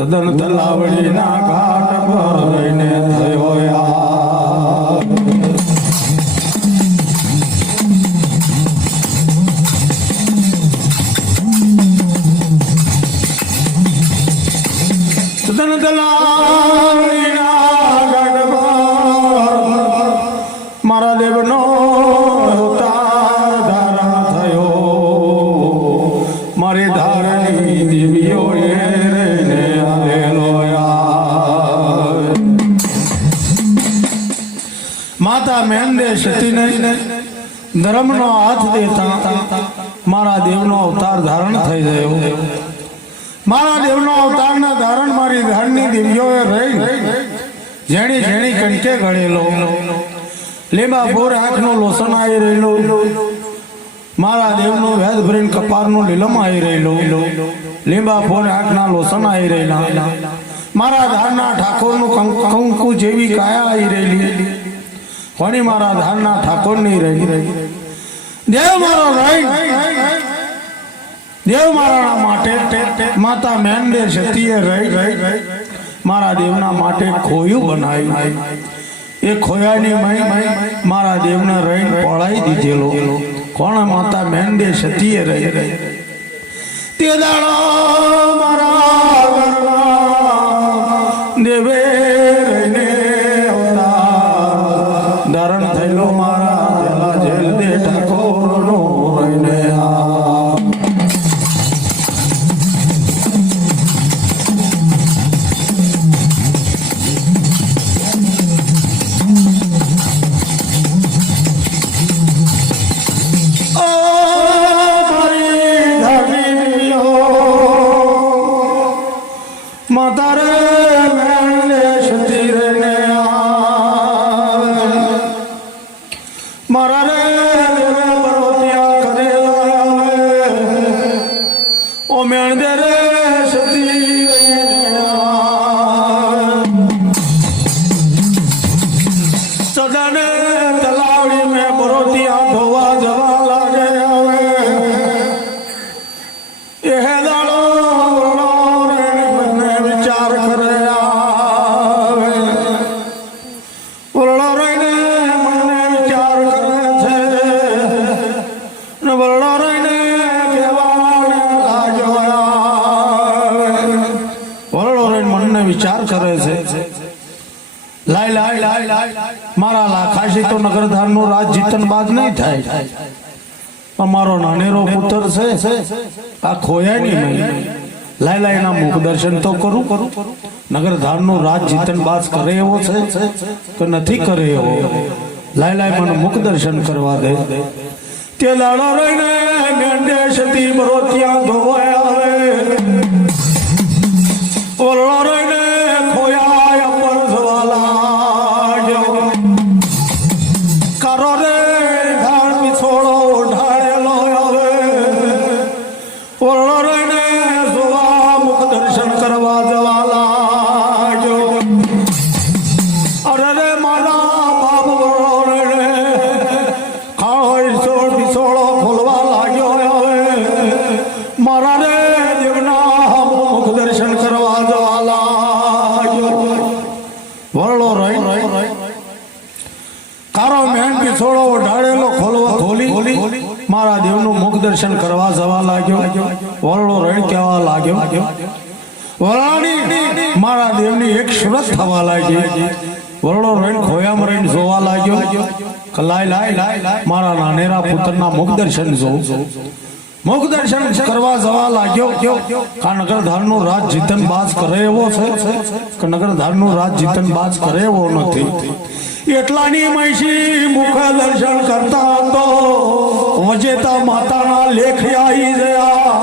સદન તલાવડીના ઘાટ પર લઈને થયો યાર સદન તલાવડીના ઘાટ પર મારા દેવનો અવતાર ધારણ થયો મારી ધારણી દેવીઓએ માતા મેંદે સતીને ધર્મનો હાથ દેતા મારા દેવનો અવતાર ધારણ થઈ ગયો મારા દેવનો અવતારના ધારણ મારી ધારની દેવીઓએ રહી જેણી જેણી કંઠે ઘડેલો લીંબા બોર આંખનો લોસન આવી રહેલો મારા દેવનો વેદ ભરીને કપારનો લીલમ આવી રહેલો લીંબા બોર આંખના લોસન આવી રહેલા મારા ધારના ઠાકોરનું કંકુ જેવી કાયા આવી રહેલી કોની મારા ધારના ઠાકોર ની રહી દેવ મારો રહી દેવ મારા માટે માતા મેંદે સતીએ રહી મારા દેવના માટે ખોયું બનાવ્યું એ ખોયાની મારા દેવને રહીને પડાઈ દીધેલો કોણ માતા મેંદે સતીએ રહી તે દાડો મારા દેવે ધારણ થયેલો મારા જેલ દે ઠાકોરનો રહીને માતા રે મેંદે સતી રહીને મારા રે પર્વતિયા કરે ઓ મેણદે રે સતી સદાને તલાવડી મેં પર્વતિયા ધોવા જવા લાગે એ દાડો મને વિચાર કરે ઓરડો રહીને મને વિચાર કરે છે ને ઓરડો રહીને કહેવાને લાગ્યો ઓરડો રહીને મને વિચાર કરે છે લાય લાય લાય લાય મારા લાખાશી તો નગરધારનું રાજ જીતન બાદ નહીં થાય પણ મારો નાનેરો પુત્ર છે આ ખોયા નહીં લાય લાય ના મુખ દર્શન તો કરું નગરધારનું રાજ જીતન બાદ કરે એવો છે કે નથી કરે એવો લાય લાય મને મુખ દર્શન કરવા દે તે લાડો રહીને મેંદે સતી પર્વતિયા ધોવાય આવે ઓરડો રહીને ખોયા પર જવા લાગ્યો કારો રે ધાર પીછોડો ઢાળેલો આવે ઓરડો રહીને જોવા મુખ દર્શન કરવા જવા લાગ્યો અરે રે મારા બાપ ઓરડો રહીને ખાડો પીછોડો ખોલવા લાગ્યો હવે મારા રે દેવના મુખ દર્શન કરવા જવા લાગ્યો વરડો રહી કારો મેન પીછોડો ઢાળેલો ખોલી મારા દેવનું મુખ દર્શન કરવા જવા લાગ્યો વરડો રહી કહેવા લાગ્યો વરાણી મારા દેવની એક સુરત થવા લાગી વરડો રહીને ખોયામાં રહીને જોવા લાગ્યો લાય લાય મારા નાનેરા પુત્રના મુખ દર્શન જોઉં મુખ દર્શન કરવા જવા લાગ્યો કા નગરધારનું રાજ જીતન બાજ કરે એવો છે કે નગરધારનું રાજ જીતન બાજ કરે એવો નથી એટલાની મૈસી મુખ દર્શન કરતા હતો વજેતા માતાના લેખ આવી ગયા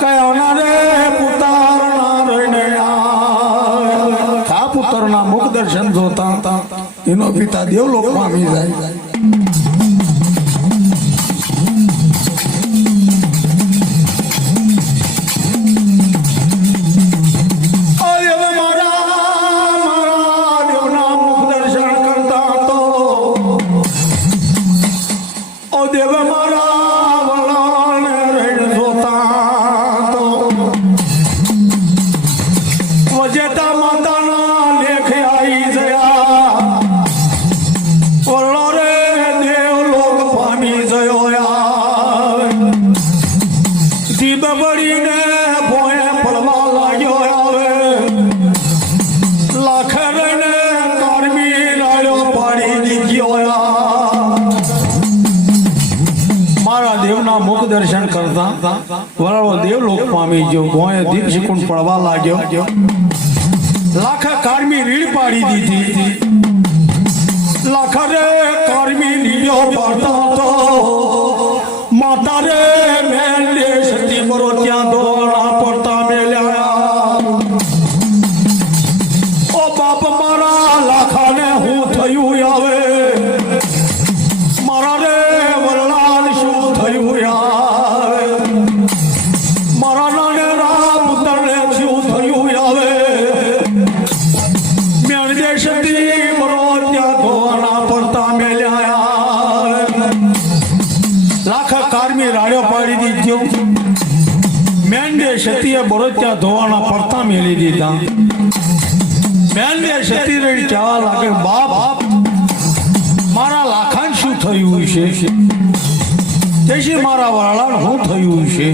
કયાના રે પુતારના રહીને દર્શન જોતા એનો પિતા દેવલોક પામી જાય. દર્શન કરતા વરાળો દેવલોક પામી ગયો. ગોએ દીપ શિકુંડ પડવા લાગ્યો. લાખા કારમી રીડ પાડી દીધી. લાખા રે કારમી નીડ્યો પાડતા તો માતા રે મેલે સતી બરો ત્યાં દોડા પડતા મેલ્યા. ઓ બાપ મારા લાખાને હું થયું આવે મારા રે વરલાલ શું થયું આવે મારા નાને રામ ઉતરને શું થયું આવે મેળ દેશથી બરો ત્યાં ધોવાના પડતા મેલ્યા. લાખા કારમી રાડ્યો પાડી દીધો. મેંડે સતીએ બરો ત્યાં ધોવાના પડતા મેલી દીધા. મેંડે સતી રેડી કહેવા લાગે બાપ મારા લાખાન શું થયું છે તેથી મારા વાળા શું થયું છે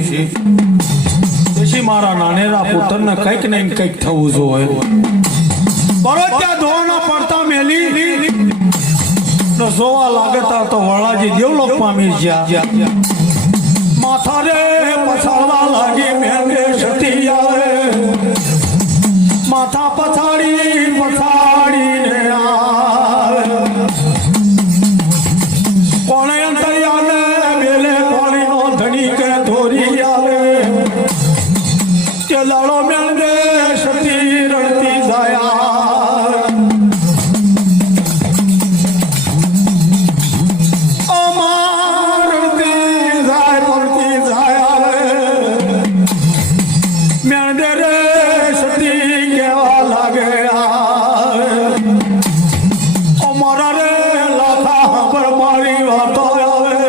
તેથી મારા નાનેરા પુત્રને કંઈક ને કંઈક થવું જોઈએ. બરોત્યા ધોવાના પડતા મેલી તો જોવા લાગતા તો વળાજી દેવલોક પામી ગયા. માથા રે પછાડવા લાગી મેંડે સતી આવે. માથા પછાડીને આવે. કોણે અંતરિયાને મેલે કોણીનો ધણી કે ધોરી આવે. તે લાડો મેંડે સતી રડતી જાય. મેંડે રે સતી કેવા લાગે અમારા રે લાખા પર મારી વાતો આવે.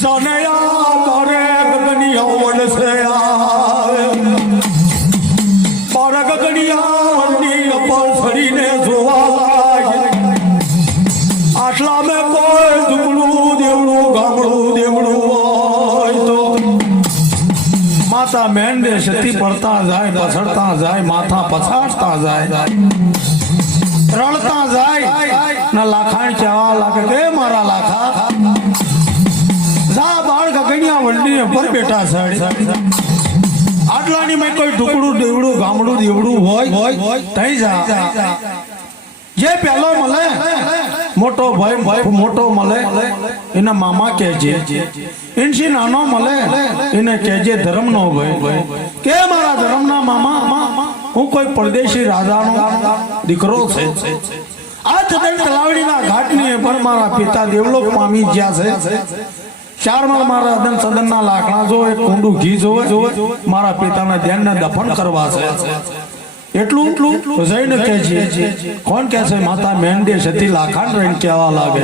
સનયા કરે ગગનિયા વનસે આવે. મારા ગગનિયા વનની અપર ફરીને જોવા લાગે. આટલા મેં કોઈ દુકડું દેવડું ગામડું દેવડું હોય તો માતા મેંડે સતી પડતા જાય પછડતા જાય માથા પછાડતા જાય રડતા જાય. ના લાખાણ કહેવા લાગે કે મારા લાખા જા બાળ ગગનિયા વંડી પર બેઠા સાડી. આટલાની મેં કોઈ ટુકડું દેવડું ગામડું દેવડું હોય તઈ જા. જે પહેલો મળે મોટો ભાઈ મોટો મળે એના મામા કહેજે. એનથી નાનો મળે એને કહેજે ધર્મનો ભાઈ કે મારા ધર્મના મામા હું કોઈ પરદેશી રાજાનો દીકરો છે. આ ચદન તલાવડીના ઘાટની પર મારા પિતા દેવલોક પામી ગયા છે. 4 માં મારા અદન સદનના લાકડા જો એક કુંડું ઘી જોવે મારા પિતાના ધ્યાનને દફન કરવા છે. એટલું જઈને કહેજે. કોણ કહે છે માતા મેંડે સતી લાખાન રહીને કહેવા લાગે.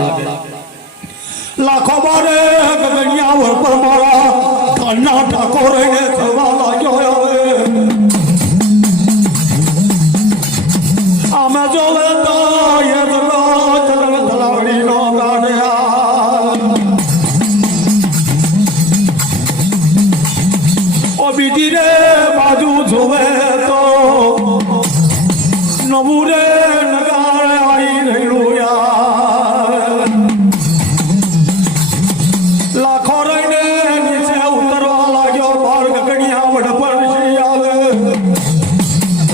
લાખો બારે ગગનિયા વર પર મારા ધનના ઠાકોર રહીને થવા લાગ્યો. અમે જોવે તો એ ચલણ તલાવડીનો ગાડ્યા. ઓ બીજી રે બાજુ જોવે તો નવું રે નગાર આવી રહ્યું યાર. લાખો રહીને નીચે ઉતરવા લાગ્યો. બાર ગગનિયા વડ પર આવે.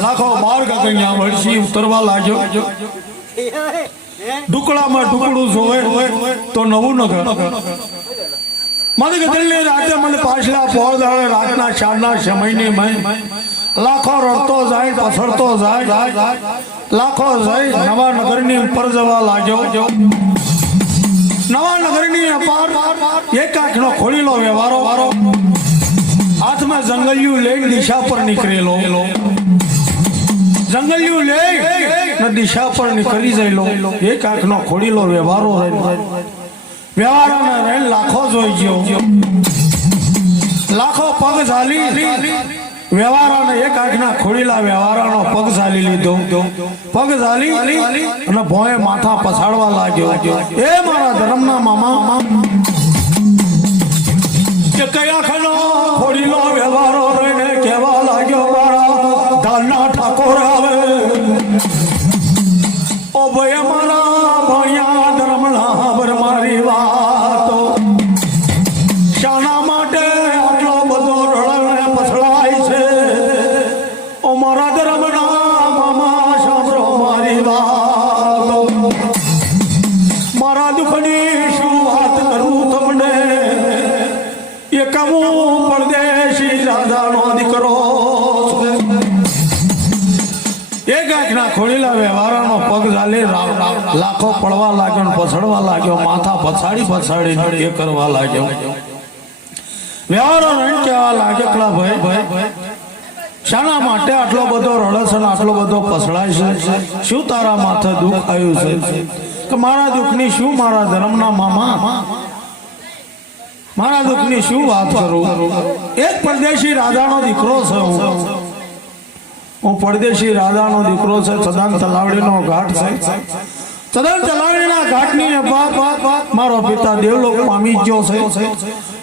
લાખો બાર ગગનિયા વડસી ઉતરવા લાગ્યો. ડુકડામાં ડુકડું જોવે તો નવું નગર. મને ગદલની રાતે મને પાછલા પોર દાડે રાતના 4ના સમયની લાખો રડતો જાય પસરતો જાય લાખો જાય નવા નગરની ઉપર જવા લાગ્યો નવા નગરની અપાર એક આંખનો ખોલીલો વ્યવહારો હાથમાં જંગલિયું લઈને દિશા પર નીકળેલો જંગલિયું લઈ દિશા પર નીકળી જયેલો એક આંખનો ખોલીલો વ્યવહારો વ્યવહારોને રેલ લાખો જોઈ ગયો લાખો પગ ચાલી વ્યવહારોને એક આંખના ખોડીલા વ્યવહારોનો પગ ચાલી લીધો પગ ચાલી અને ભોંય માથા પછાડવા લાગ્યો એ મારા ધર્મના મામા કે કયા ખનો ખોડીલો વ્યવહારો રહીને કહેવા લાગ્યો મારા ધારના ઠાકોર આવે ઓ ભાઈ મારા ભણ્યા ધર્મના બર મારી વાતો શાના માટે આટલો બધો રડને પછડાય છે ઓ મારા ધર્મના મામા સાંભળો મારી વાતો મારા દુઃખની શું વાત કરું તમને એક હું પરદેશી રાજાનો દીકરો એક આંખના ખોડીલા વ્યવહારનો પગ ચાલી લાખો પડવા લાગ્યો ને પછડવા લાગ્યો માથા પછાડી એ કરવા લાગ્યો વ્યવહારો રહીને કહેવા લાગ્યો કલા ભાઈ શાના માટે આટલો બધો રડસ અને આટલો બધો પછડાય છે શું તારા માથે દુઃખ આવ્યું છે કે મારા દુઃખની શું મારા ધર્મના મામા મારા દુઃખની શું વાત કરું એક પરદેશી રાજાનો દીકરો છે હું પરદેશી રાજાનો દીકરો છે સદન તલાવડીનો ઘાટ છે સદન તલાવડીના ઘાટની મારો પિતા દેવલોક પામી ગયો છે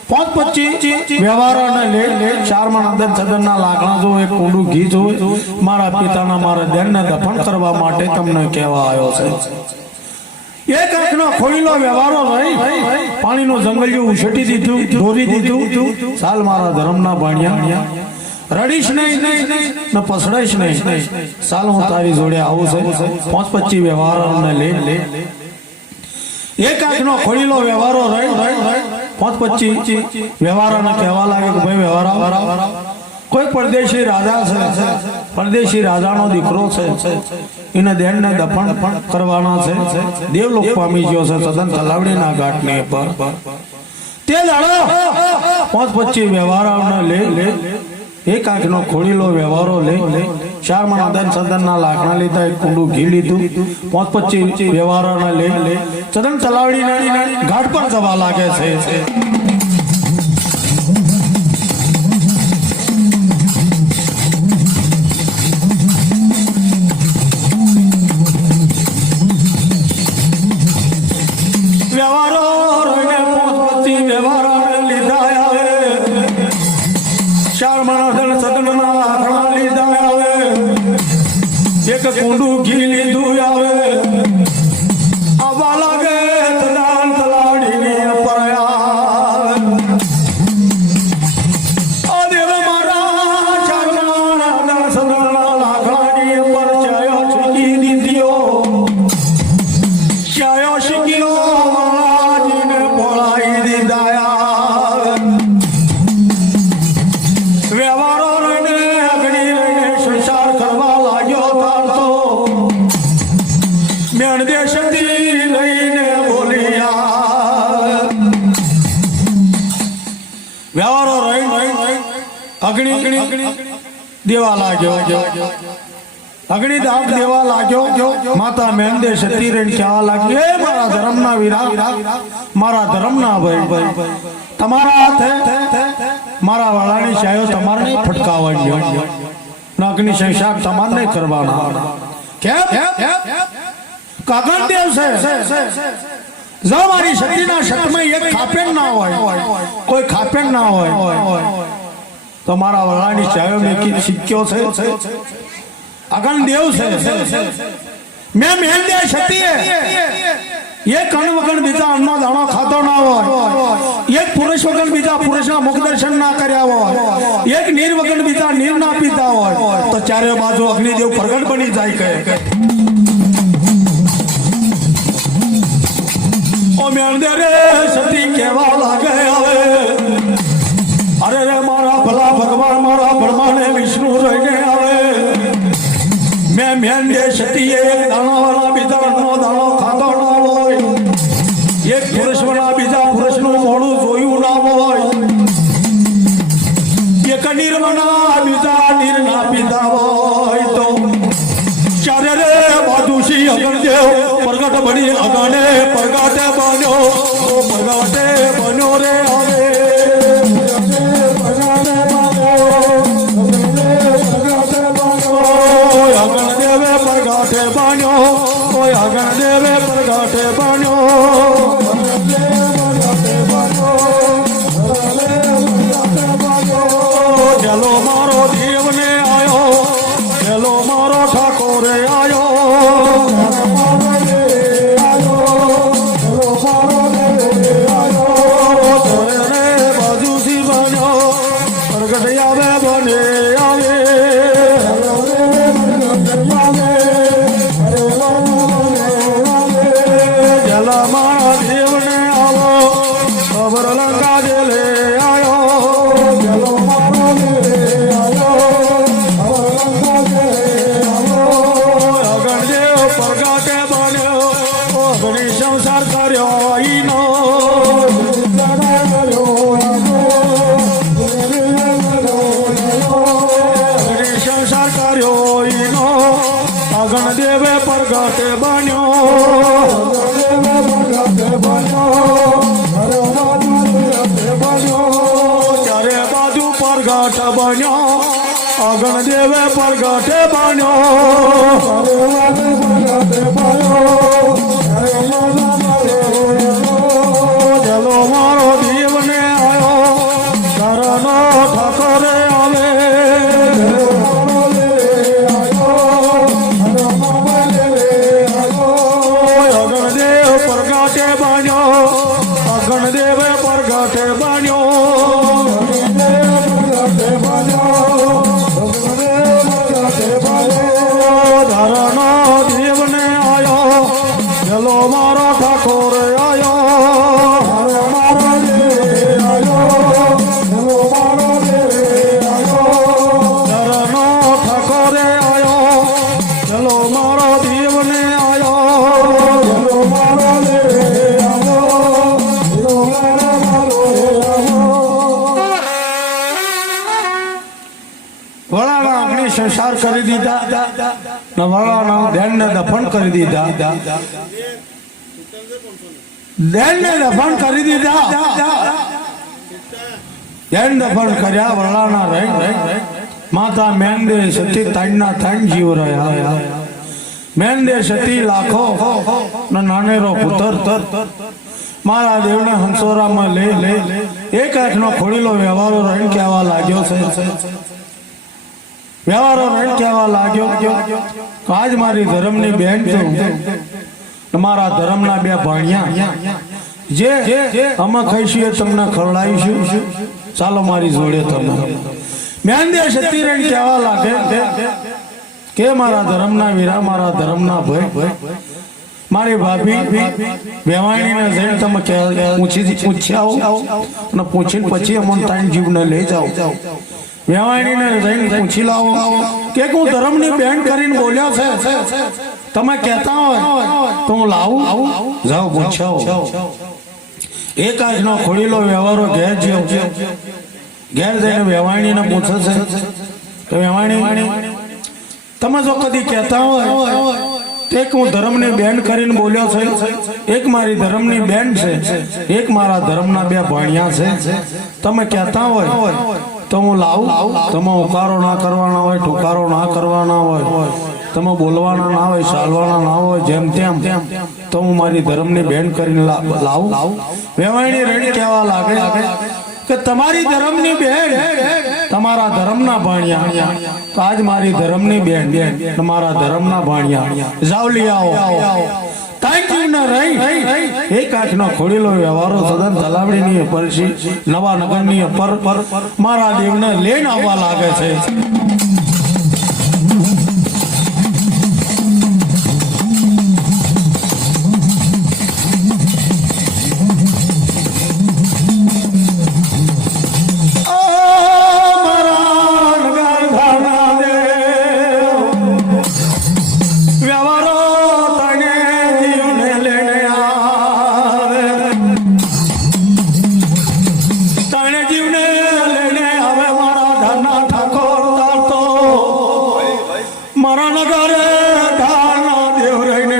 5-25 વ્યવહારોને લે 4 મણ અંદર સદનના લાકડા જો એક કુંડું ઘી જો મારા પિતાના મારા દેહને દફન કરવા માટે તમને કહેવા આવ્યો છે એક આંખનો ખોઈલો વ્યવહારો રહી પાણીનું જંગલિયું ઉછટી દીધું દોરી દીધું સાલ મારા ધર્મના ભાણિયા રડીશ નહીં ને પસડાઈશ નહીં સાલ હું તારી જોડે આવું છે 5-25 વ્યવહારોને લે એક આંખનો ખોઈલો વ્યવહારો રહી 5-25 વ્યવહારોને કહેવા લાગે કે ભાઈ વ્યવહાર કોઈ પરદેશી રાજા છે પરદેશી રાજાનો દીકરો છે એને દેહને દફન કરવાના છે દેવલોક પામી ગયો છે સદન તલાવડીના ઘાટની પર તે દાડો 5-25 વ્યવહારોને લે એક આંખનો ખોડીલો વ્યવહારો લે 4 મણ અંદર સદનના લાકડા લીધા એક કુંડું ઘી લીધું 5-25 વ્યવહારોને લે સદન તલાવડીના ઘાટ પર જવા લાગે છે વ્યવહારો રહીને 5-25 વ્યવહારોને લીધા આવે 4 મણ સદનના લાકડા લીધા આવે એક કુંડું ઘી લીધું આવે આવા લાગે સદન તલાવડીની પર દેવ મારા 4 મણ સદનના લાકડાની પર ચાયો છૂટી દીધો ચાયો શીખ્યો વ્યવહારો રહીને અગ્નિ રહીને સંસાર કરવા લાગ્યો તારતો મેણ દેશથી લઈને બોલિયા વ્યવહારો રહીને અગ્નિ દેવા લાગ્યો અગ્નિ દામ દેવા લાગ્યો માતા મેંદે સતી રહીને કહેવા લાગી એ મારા ધર્મના વીરા મારા ધર્મના ભાઈ તમારા હાથે મારા વાળાની ચાયો તમારે નહીં ફટકાવવાની અગ્નિ સંસાર તમારે નહીં કરવાના કેમ કાગળદેવ છે જો મારી સતીના શતમાં એક ખાપેન ના હોય કોઈ ખાપેન ના હોય તો મારા વાળાની ચાયો મેં શીખ્યો છે અગણદેવ છે મેં મેંદે સતીએ એક કણ વગણ બીજા અન્નો દાણો ખાતો ના હોય એક પુરુષ વગણ બીજા પુરુષના મુખ દર્શન ના કર્યા હોય એક નીર વગણ બીજા નીર ના પીતા હોય તો ચારે બાજુ અગ્નિદેવ પ્રગટ બની જાય કહે ઓ મેંદે રે સતી કહેવા લાગે હવે અરે રે મારા ભલા ભગવાન મારા બ્રહ્માને વિષ્ણુ રહીને સતીએ એક દાણાવાળા બીજાનો દાણો ખાતો ના હોય, એક પુરુષવાળા બીજા પુરુષનું મોઢું જોયું ના હોય, એક નિર્મના બીજા નીર ના પીધા હોય, તો ચારે રે બાદુશી અગણદેવ પ્રગટ બની અગણે પ્રગટે બન્યો, પ્રગટે બન્યો રે હવે અગણદેવે પ્રગટે બન્યો, અગણદેવે પ્રગટે બન્યો, ચલો મારો દેવને આયો, ચલો મારો ઠાકોરે આયો, બાજુથી બન્યો પ્રગટ આવે બને આવે, જલા મારા દેવને આવો ખબર લંકા જેલે આયો, ચલો મારો અગણદેવ પ્રગટે બન્યો, અગ્નિ સંસાર કર્યો ઈનો, અગ્નિ સંસાર કર્યો ઈનો, અગણદેવે પ્રગટે બન્યો, ચારે બાજુ પ્રગટ બન્યો, અગણદેવે પ્રગટે બન્યો, ચલો મારો દેવને આયો, શરણો ઠાકોરે આવે, અગણદેવ પ્રગટે બન્યો, અગણદેવે પ્રગટે બન્યો, ધરણો દેવને આયો, ચલો મારો ઠાકોર આયો, ધરણો ઠાકોરે આયો, ચલો મારો દેવને વળાના અગ્નિ સંસાર કરી દીધા ને વળાના ધ્યાનને દફન કરી દીધા, ધ્યાનને દફન કરી દીધા, ધ્યાન દફન કર્યા વળાના રહી માતા મેંદે સતી તાણના તાણ જીવ રહ્યા, મેંદે સતી લાખો ને નાનેરો પુત્ર મારા દેવને હંસોરામાં લે એક આંખનો ખોડીલો વ્યવહારો રહીને કહેવા લાગ્યો છે, વ્યવહારો રહીને કહેવા લાગ્યો આજ મારી ધર્મની બેન છું, મારા ધર્મના બે ભાણિયા જે અમે ખાઈશું એ તમને ખવડાવીશું, ચાલો મારી જોડે તમે, મેંદે સતી રહીને કહેવા લાગે કે મારા ધર્મના વીરા, મારા ધર્મના ભાઈ, મારી ભાભી વેવાણીને જઈને તમે પૂછી આવો અને પૂછીને પછી અમને ત્રણ જીવને લઈ જાઓ, વેવાણીને જઈને પૂછી લાવો કે હું ધર્મની બેન કરીને બોલ્યો છે, તમે કહેતા હોય તો હું લાવું, જાઓ પૂછાવો, એક આજનો ખોડીલો વ્યવહારો ઘેર જ્યો, ઘેર જઈને વેવાણીને પૂછે છે કે વેવાણી તમે જો કદી કહેતા હોય એક હું ધર્મની બેન કરીને બોલ્યો છે, એક મારી ધર્મની બેન છે, એક મારા ધર્મના બે ભાણિયા છે, તમે કહેતા હોય તો હું લાવું, તમે ઉકારો ના કરવાના હોય, ઠુકારો ના કરવાના હોય, તમે બોલવાના ના હોય, ચાલવાના ના હોય, જેમ તેમ તો હું મારી ધર્મની બેન કરીને લાવું, વેવાણી રેડી કહેવા લાગે કે તમારી ધર્મની બેન તમારા ધર્મના ભાણિયા, તો આજ મારી ધર્મની બેન તમારા ધર્મના ભાણિયા, જાવ લઈ આવો, એક આંખનો ખોડેલો વ્યવહારો સદન તલાવડીની પરસી નવા નગરની પર મારા દેવને લઈને આવવા લાગે છે, અને જીવને લઈને હવે મારા ધરના ઠાકોર તારતો મારા નગરે ધારના દેવ રહીને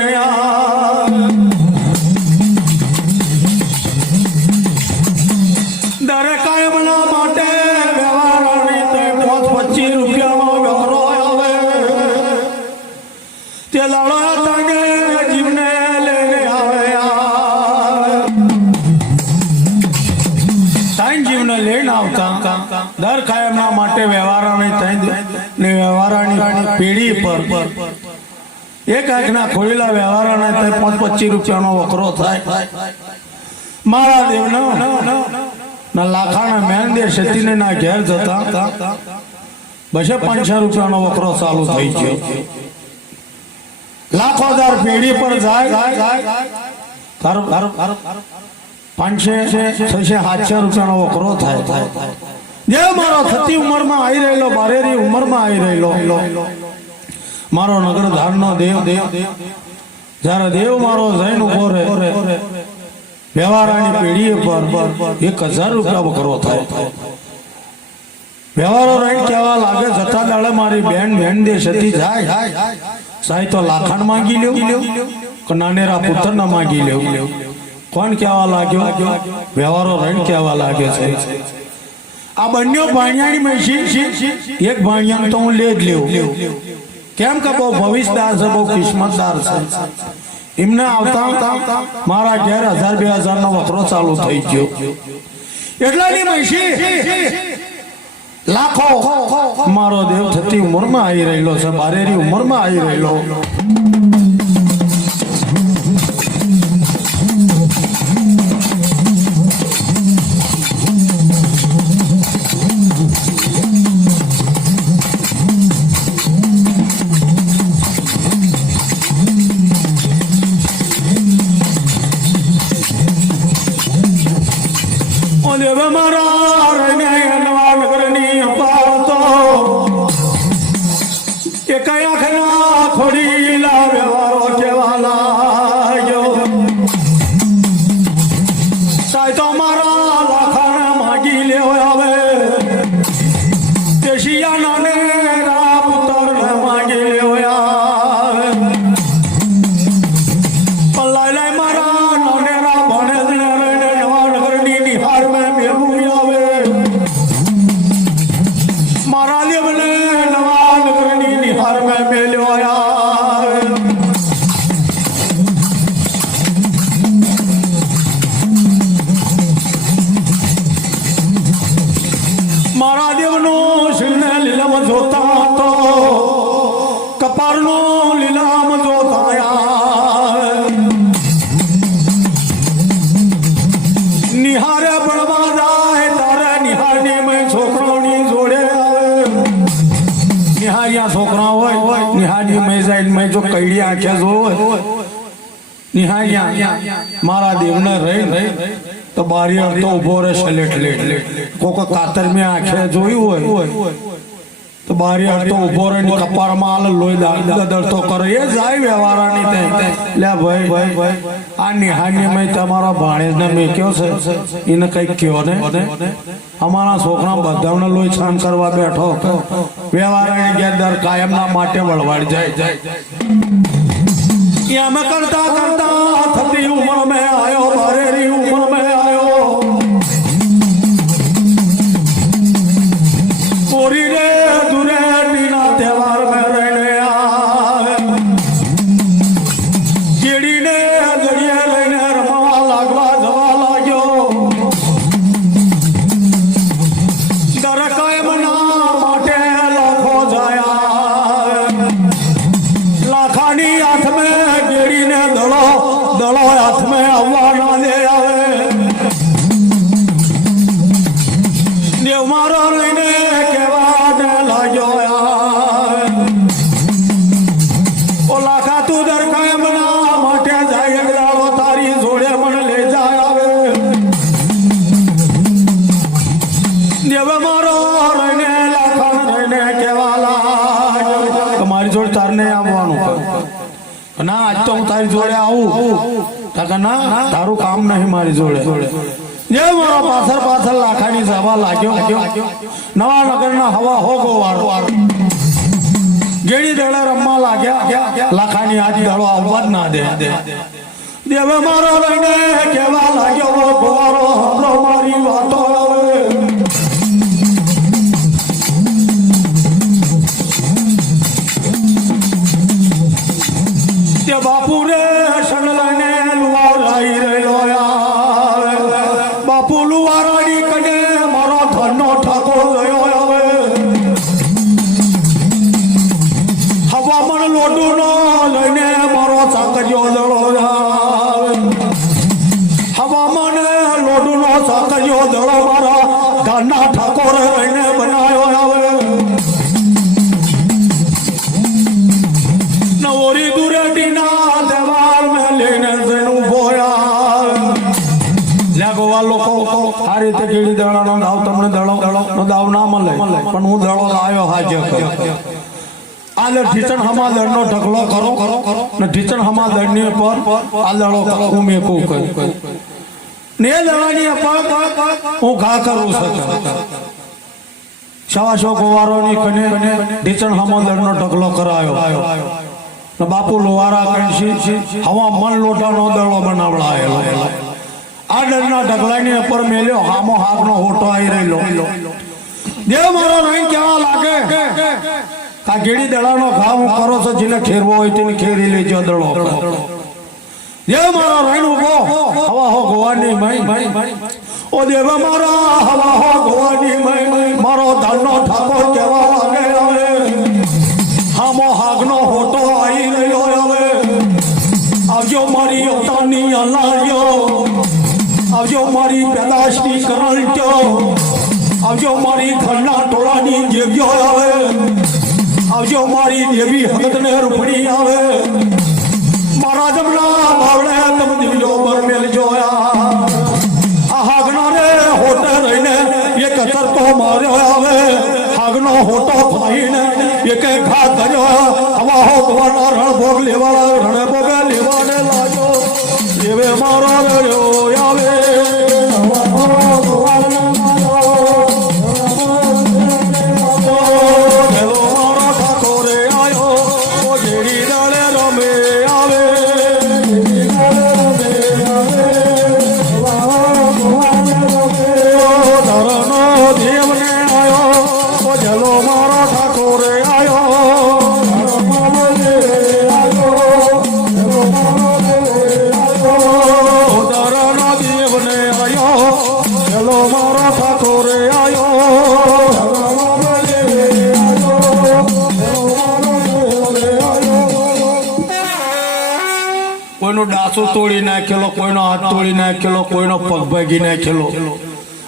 દરેક કાયમના માટે વ્યવહારની તે 25 રૂપિયાનો વ્યવહારો આવે તે લાડો તને જીવને લઈને આવે તાઈ જીવને લઈને આવતા દર કાયમના માટે વ્યવહારની ને વ્યવહારની પેઢી પર એક આંખના ખોલેલા વ્યવહારના 25 રૂપિયાનો વકરો થાય મારા દેવનો ના લાખાના મેંદે શતીને ના ઘેર જતા બસે 500 રૂપિયાનો વકરો ચાલુ થઈ ગયો લાખો હજાર પેઢી પર જાય તારો 500 600 700 રૂપિયાનો વકરો થાય જે મારો થતી ઉંમરમાં આવી રહેલો બારેરી ઉંમરમાં આવી રહેલો મારો નગર ધારનો દેવ જ્યારે દેવ મારો જૈન ઉભો રહે વ્યવહારાની પેઢી પર 1000 રૂપિયા વકરો થાય વ્યવહારો રહી કેવા લાગે જતા દાડે મારી બેન દેશ હતી જાય સાહેબ તો લાખાણ માંગી લ્યો કે નાનેરા પુત્ર ના માંગી લ્યો કોણ કેવા લાગ્યો વ્યવહારો રહી કેવા લાગે છે આ બંને ભાણિયાની મેશી એક ભાણિયા તો હું લે જ લેવું કેમ કે બહુ ભવિષ્યદાર છે બહુ કિસ્મતદાર છે એમને આવતા મારા ઘેર 1000-2000 નો વકરો ચાલુ થઈ ગયો એટલાની મેશી લાખો મારો દેવ થતી ઉંમરમાં આવી રહેલો છે બારેરી ઉંમરમાં આવી રહેલો છોકરા હોય નિહાળી મેં જાય મેં જો કઈડી આંખે જોવે નિહાળ્યા મારા દેવને રહી તો બારી તો ઉભો રહે છેલેટ કોક કાતર મેં આંખે જોયું હોય તો બારી તો ઉભો રહે કપારમાં લોહી દડતો કરે એ જાય વ્યવહારાની લે ભાઈ આ નિહાળી મેં તમારા ભાણેજને મેં કયો છે એને કઈક કયો ને અમારા છોકરા બધાને લોહી છાન કરવા બેઠો વ્યવહારાની ગેરદાર કાયમના માટે વળવાડ જાય યા મેં કરતા થતી ઉંમર મેં આયો બારેરી ઉંમર મેં આયો પૂરી રે દુરે દીના તહેવાર મેં રહીને આવે કેડીને ગળીએ લઈને રમવા લાગવા જવા લાગ્યો દર કાયમના માટે લાખો જાય લાખાની હાથ મેં ગેડીને દળો હાથ મેં આવવા ના દે આવે દેવ મારો લઈને કેવા ને લાગ્યો ઓ લાખા તું દર કાયમના માટે જાય દાડો તારી જોડે મને લઈ જાય આવે દેવ મારો લઈને લાખા લઈને કેવા લાગ્યો તમારી જોડે તારને આવવાનું ના આજ તો હું તારી જોડે આવું ના તારું કામ નહીં મારી જોડે જે મારો પાછળ પાછળ લાખાની સભા લાગ્યો નવા નગરના હવા હોગો વાળો ગેડી દડા રમવા લાગ્યા લાખાની આજ દડો આવવા જ ના દે દેવે મારો લઈને કેવા લાગ્યો ગોવારો હમરો મારી વાતો તે બાપુ રે સણ લઈને લુવારાઈ રહ્યો બાપુ લુવારાની કને મારો ધનનો ઠાકો ગયો હવે હવામાન લોટું નો લઈને મારો સાકરિયો દળો હવામાન લોટું નો સાકરિયો દળો મારા ઘરના ઠાકોર લઈને બનાવ્યો હવે નવોરી દુરેટીના દેવાલ મેં લઈને જેનું બોયા લાગોવા લોકો આ રીતે કીડી દળાનો દાવ તમને દળો દાવ ના મળે પણ હું દળો લાવ્યો હાજર આલે ઢીચણ હમા દળનો ઢગલો કરો ને ઢીચણ હમા દળની પર આ દળો હું મેં કહું કરું ને દળાની પર હું ઘા કરું છું સવાસો ગોવારોની કને ઢીચણ હમા દળનો ઢગલો કરાયો બાપુ લોહારા કંશી હવા મન લોટાનો દળો બનાવડાયેલો આ દળના ઢગલાની ઉપર મેલ્યો હામો હાકનો હોટો આવી રહેલો દેવ મારો નહીં કેવા લાગે આ ગેડી દળાનો ઘા હું કરો છો જેને ખેરવો હોય તેને ખેરી લેજો દળો દેવ મારો રહીન ઉભો હવા હો ગોવાની મય ઓ દેવ મારા હવા હો ગોવાની મય મારો ધનનો ઠાકોર કેવા લાગે હવે હામો હાગનો હોટો આવી રહ્યો હવે આવજો મારી અવતારની અલાયો આવજો મારી પેદાશની કરંટો આવજો મારી ઘરના ટોળાની જેવ્યો આવે આવજો મારી દેવી હગતને રૂપડી આવે મારા જમના બાવળે તમ દિવ્યો બરમેલ જોયા આ હાગના રે હોટે રહીને એક તરતો માર્યો આવે હાગનો હોટો ખાઈને એકે ઘા કર્યો હવા હો ગવાના રણ ભોગ લેવાળા રણે ભોગે લેવાને લાગ્યો એવે મારો રહ્યો આવે હવા હો ગવાના કોઈનો ડાસો તોડી નાખેલો કોઈનો હાથ તોડી નાખેલો કોઈનો પગ ભાગી નાખેલો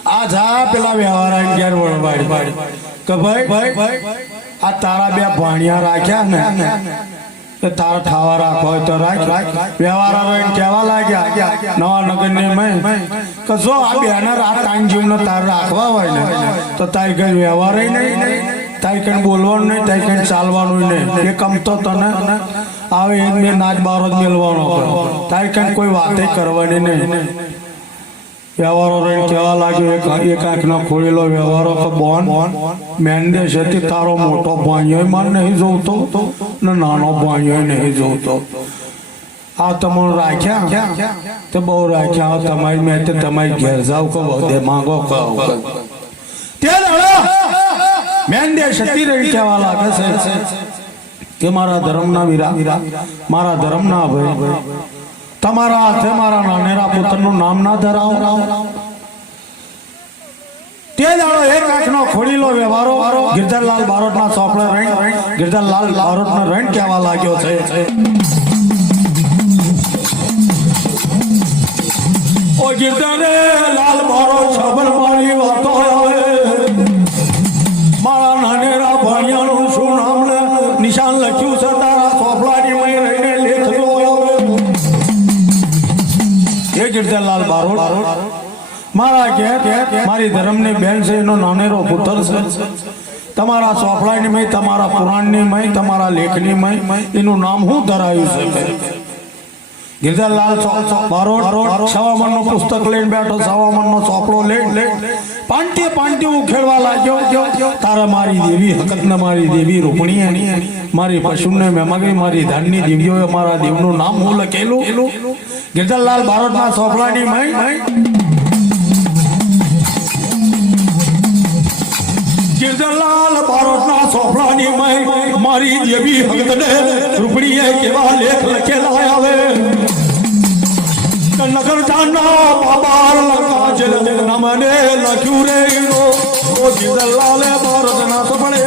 આ જા પેલા વ્યવહાર ઘેર વળવાડી કે ભાઈ આ તારા બે ભાણિયા રાખ્યા ને તારા ઠાવા રાખવા હોય તો રાખ વ્યવહાર કેવા લાગ્યા નવા નગર ને મેં કે જો આ બેના રાત ટાઈમ જીવનો તાર રાખવા હોય ને તો તારી કઈ વ્યવહાર નહીં તારી કઈ બોલવાનું નહીં તારી કઈ ચાલવાનું નહીં એ કમતો તને આવે એ મેં નાચ બારો જ મેળવાનો તારી કઈ કોઈ વાતે કરવાની નહીં વ્યવહારો રહીને કેવા લાગ્યો એક આંખનો ખોલેલો વ્યવહારો કે બોન મેંડે છે તારો મોટો ભાઈઓ માર નહીં જોતો ને નાનો ભાઈઓ નહીં જોતો આ તમે રાખ્યા તે બહુ રાખ્યા તમારી મેં તમારી ઘેર જાવ કહો દે માંગો કહો તે મેંડે સતી રહી કેવા લાગે છે કે મારા ધર્મના વીરા મારા ધર્મના ભાઈ તમારા હાથે મારા નાનેરા પુત્રનું નામ ના ધરાવો તે દાડો એક આંખનો ખોડીલો વ્યવહારો ગિરધરલાલ બારોટના ચોપડે રહી ગિરધરલાલ બારોટનો રહીને કહેવા લાગ્યો છે ઓ ગિરધરે લાલ બારોટ છબલ મારી વાતો આવે મારા નાનેરા ભાણિયાનું શું નામ લે નિશાન લખ્યું છે તારા ચોપડાની મય રહીને લેખજો એ ગિરધરલાલ બારોટ મારા ઘેર મારી ધર્મની બેન છે એનો નાનેરો પુત્ર છે તમારા ચોપડાની મય તમારા પુરાણની મય તમારા લેખની મય એનું નામ હું ધરાયું છે ગિરધરલાલ બારોટ સવામન નું પુસ્તક લઈને બેઠો, સવામન નો ચોપડો લઈને પાંટે ઉખેડવા લાગ્યો. તારા મારી દેવી હકત ને મારી દેવી રૂપણી, મારી પશુને મેં મગી, મારી ધાનની દેવીઓએ મારા દેવનું નામ હું લખેલું. ગિરધરલાલ બારોટ ના ચોપડાની ગિરધરલાલ બારોટના સોફળાની મારી દેવી હકતને રૂપણીએ કેવા લેખ લખેલા આવે. નગર જાના બાબા લખા જેલ નામને લખ્યું રે ઓ ગિરધરલાલે બારોટના સપને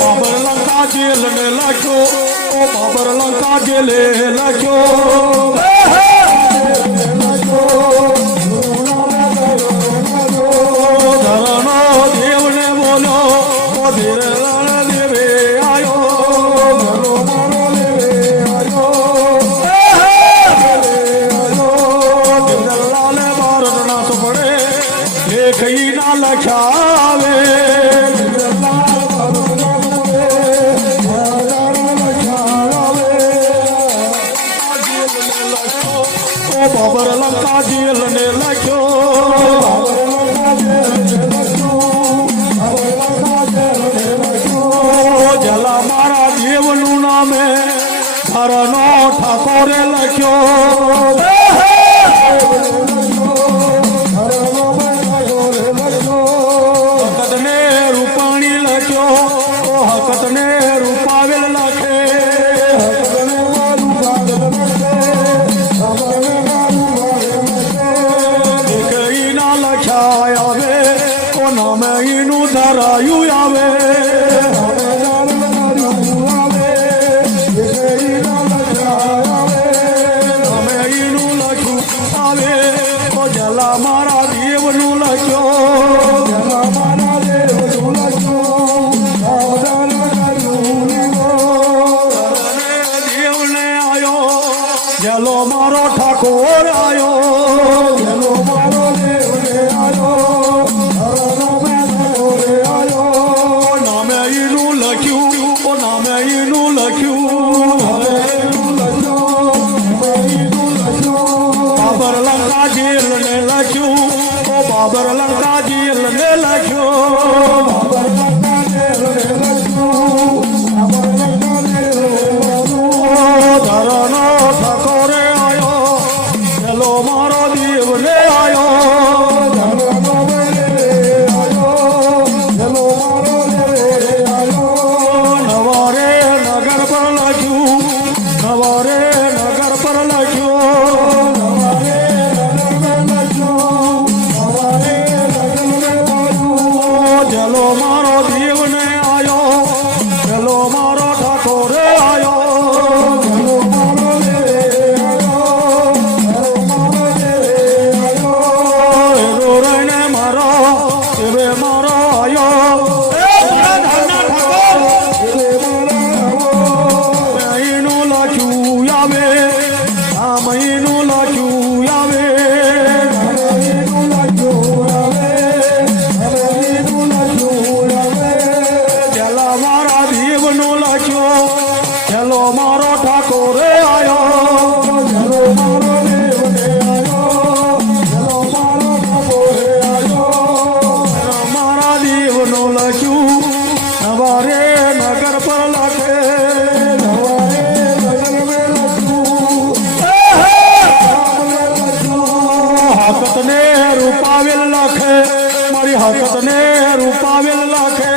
બાબર લંકા જેલ ને લખ્યો, ઓ બાબર લંકા જેલે લખ્યો. બાબર લંકા જેલ ને લખ્યો, જલા મારા દેવનું નામે હરનો ઠાકોરે લખ્યો. હકતને રૂપાણી લખ્યો, હકતને રૂપાવેલ લખે. ધરાયું આવે અમે એનું લખ્યું આવે, તો જલા મારા દેવનું લખ્યો. દેવને આયો જલો મારો ઠાકોર આયો, જલો મારો દેવને આયો. બાબર લંકા જેલ ને લખ્યું, ઓ બાબર લંકા જેલ ને લખ્યું. ધરનો ઠાકોરે આયો, ચલો મારો દેવ ને આયો. નવારે નગર પર લખ્યું, નવારે નગર પર લખ્યું. ચલો મારો દેવ ને આયો, ચલો મારો ઠાકોરે આયો. રોરણે મારો એવે મારો આયો. મહિનું લખ્યું આવે, આ મહિનું લખ્યું આવે. ચલા મારા દેવનું લખ્યો, ચલો મારો ઠાકોરે આયો. ચલો મારો દેવને આયો, ચલો મારો ઠાકોરે આયો. મારા દેવનું લખ્યું નવારે નગર પર લખે, નવારે નગર મેં લખ્યું. હકતને રૂપાવેલ લખે, મારી હકતને રૂપાવેલ લખે.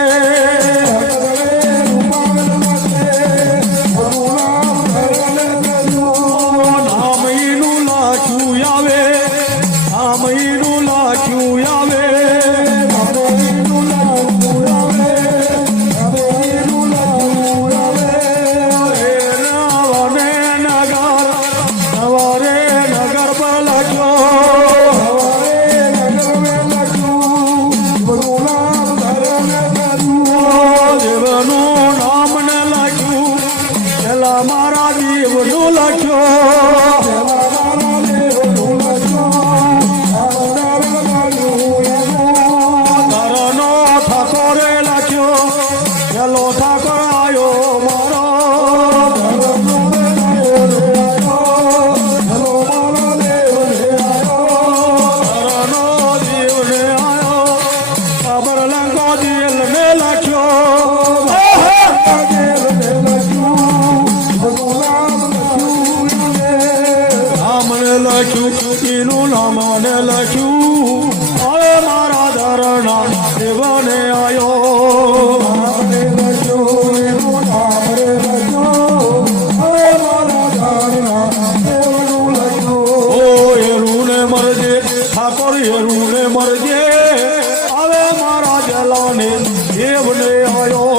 નામ એનું લખ્યું આવે, નામ એનું લખ્યું આવે. મારા દેવનું લખ્યો, લખ્યું એનું નામ ને લખ્યું હવે મારા ધરણા દેવને આયો ઠાકોર એરુને મરજે હવે મારા જલાને દેવને આયો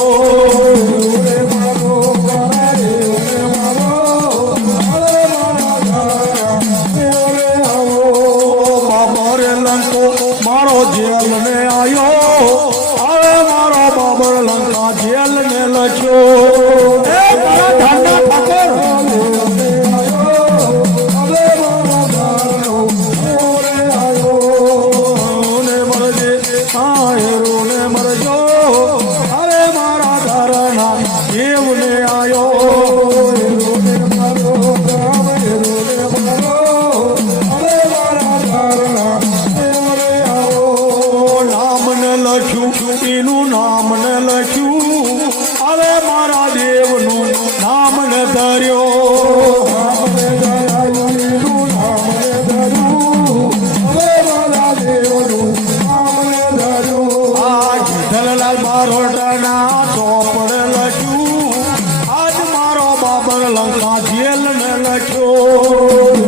બાબર લંકો મારો જેલ ને આયો હવે મારો બાબર લંકા જેલ ને લખ્યો ઠાકોર એનું નામ ને લખ્યું હવે મારા દેવનું નામ ને ધર્યો આ જીતલાલ બારોટના ચોપડે લખ્યું આજ મારો બાબર લંકા જેલ ને લખ્યો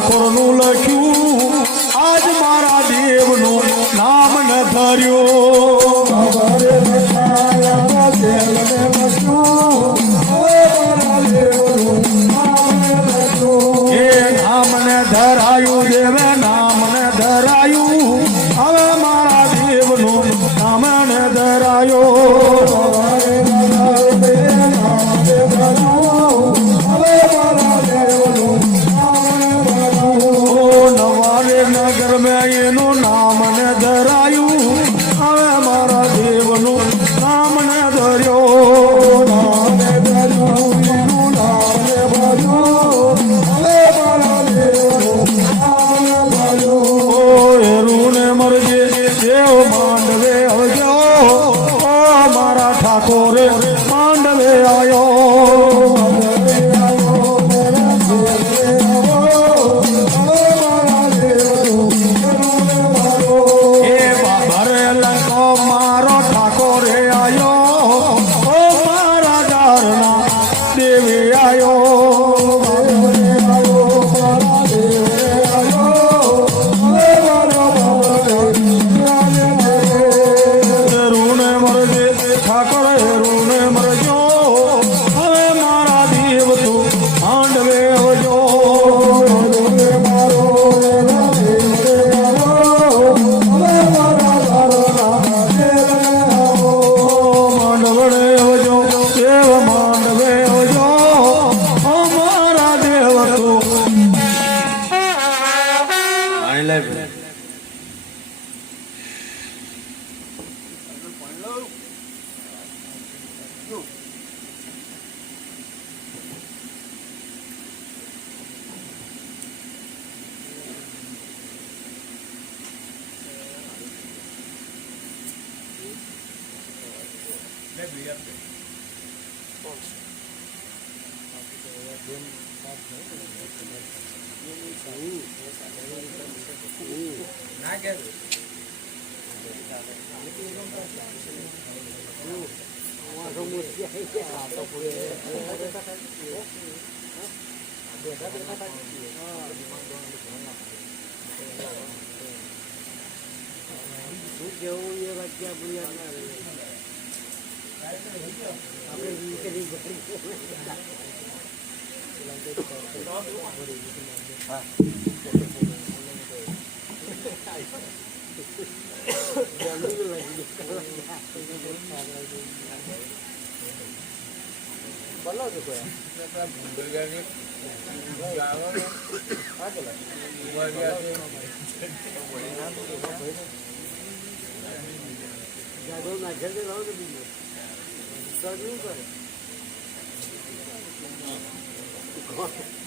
ઠાકોરનું લખ્યું આજ મારા દેવનું નામ ન ધર્યું એ નામ ને ધરાયું દેવે નામ ને ધરાયું હવે મારા દેવનું નામ ને ધરાયો નગર મેં એનું નામ ને ધરાયું હવે મારા દેવનું નામ ને ધર્યો એરુને મરજે દેવ માંડવે આવજો મારા ઠાકોરે માંડવે આવ્યો Good.